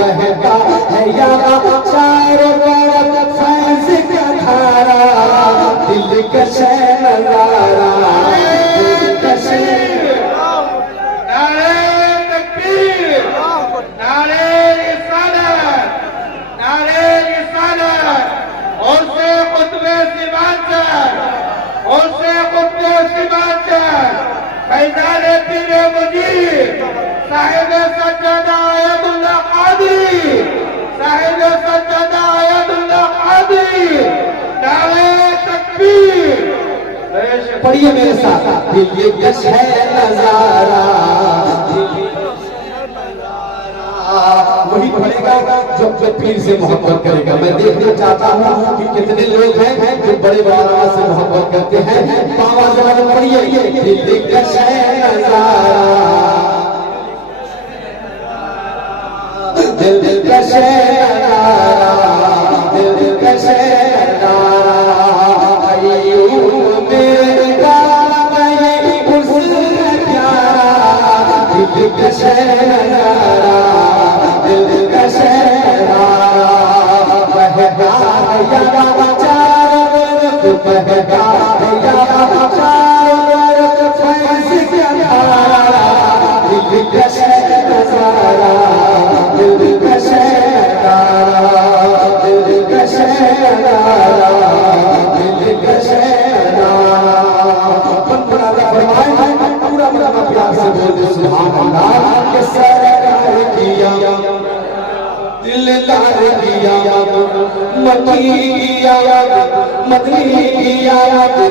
बहता है यारा चारों तरफ फैज़ का धारा, दिलकश नज़ारा, दिलकश। नारे तकबीर, नारे रिसालत, नारे रिसालत। और से खुतबे सिमांचल, और से खुतबे सिमांचल, फैजान पीर मुजीब साहिब सज्जादा आयतुल्लाह कादी, साहिब सज्जादा आयतुल्लाह कादी। नारे तकबीर। पढ़िए मेरे साथ, दिलकश है नज़ारा, वही पढ़ेगा जो पीर से मोहब्बत करेगा। मैं देखना चाहता हूँ कि कितने लोग हैं जो बड़े बाबा से मोहब्बत करते हैं। बाबा जवान पढ़िए, दिलकश है नज़ारा, दिलकश है नज़ारा, दिलकश है नज़ारा। मेरा मैं हुस्न प्यारा, दिलकश है नज़ारा, दिलकश है नज़ारा। बहता है यारा चारों तरफ, बहता है यारा चारों तरफ फैज़ का धारा, दिलकश है नज़ारा, दिलकश है नज़ारा, दिलकश है नज़ारा, दिलकश है नज़ारा। पूरा प्यार से बोल दे सुभान अल्लाह। के सरकार किया, दिलदार किया, मकी किया, मदनी किया,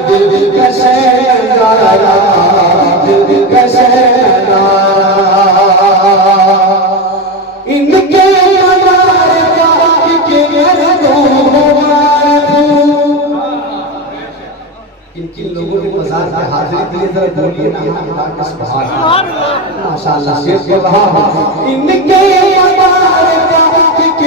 दिलकश है नज़ारा, दिलकश है नज़ारा। इनके मज़ार के किन लोगों के मज़ार पे हाजिरी के लिए जरा बोलिए ना, अल्लाह का सुभान अल्लाह, माशाअल्लाह। शेर बोल रहा हूँ, इनके मज़ार के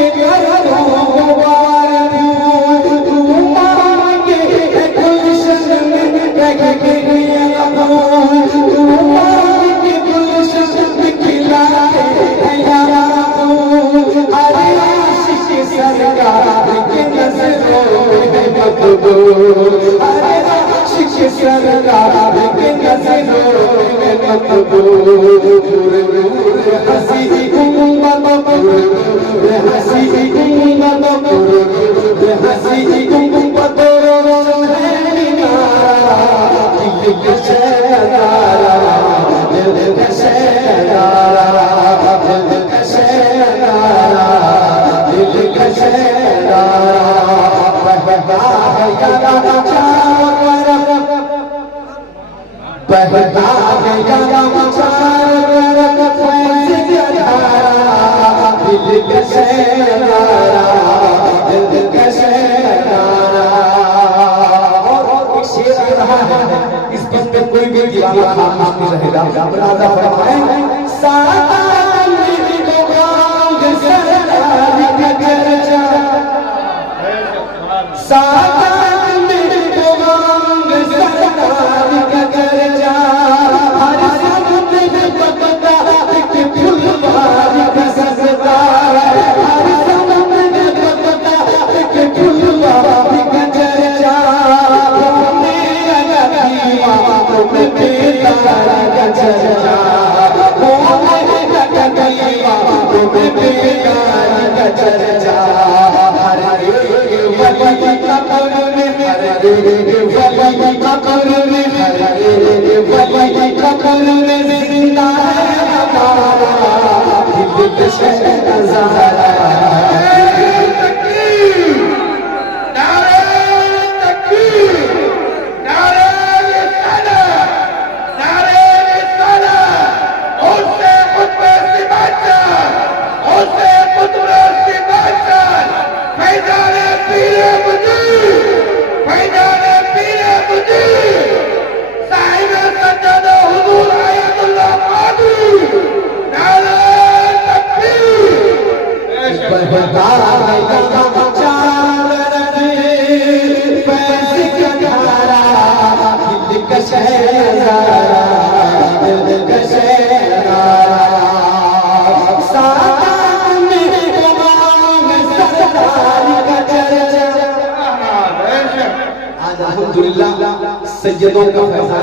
बहता है यारा चारों तरफ फैज़ का धारा, दिलकश है नज़ारा, दिलकश है नज़ारा। और एक शेर आ रहा है, इस बस पे कोई भी दीवाना खामोश नहीं रहेगा। राजा फरमाए, सातान को गांग सरदार का गर्जा, सातान को गांग सरदार का गर्जा, हर सब्द में बकता एक फुलवार का सजदा, हर सब्द में बकता एक फुलवार का चर्चा। मेरा दीवा तुम्हें बेदार का चर्चा, मेरा दीवा तुम्हें बेदार का चर्चा। हरे वली का कब्र में, हरे वली का कब्र में, हरे वली का कब्र में जिंदा है हमारा, दिलकश है नज़ारा।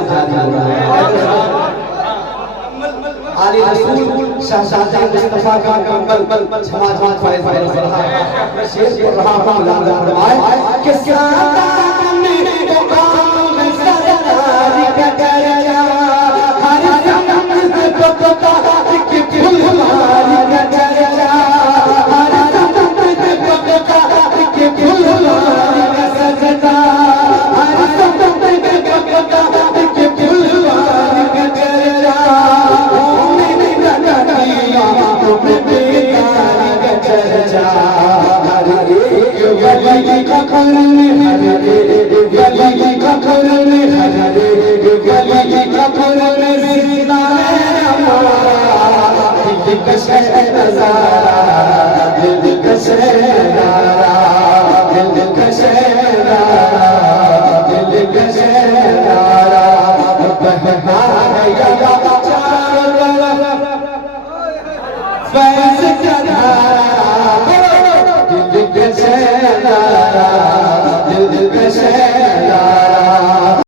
जारी हो रहा है। आली रसूल शहजादे मुस्तफा का कमल समाज फैज फैज रहा है। शेर को रहा हूं लाला फरमाए कि सादात में मुकाम सरदार का दर्जा हर सनम को पता कि फुलवारी का दर्जा हर सनम को पता कि फुलवारी का सजदा हर सनम को पता कि फुलवारी का दर्जा गली का खरन गली का खरन गली का खरन सीना दिल कशे नजारा दिल कशे नारा दिल कशे नारा दिल कशे नारा बहना गया चारों फैज का धारा दिल कशे नारा दिल कशे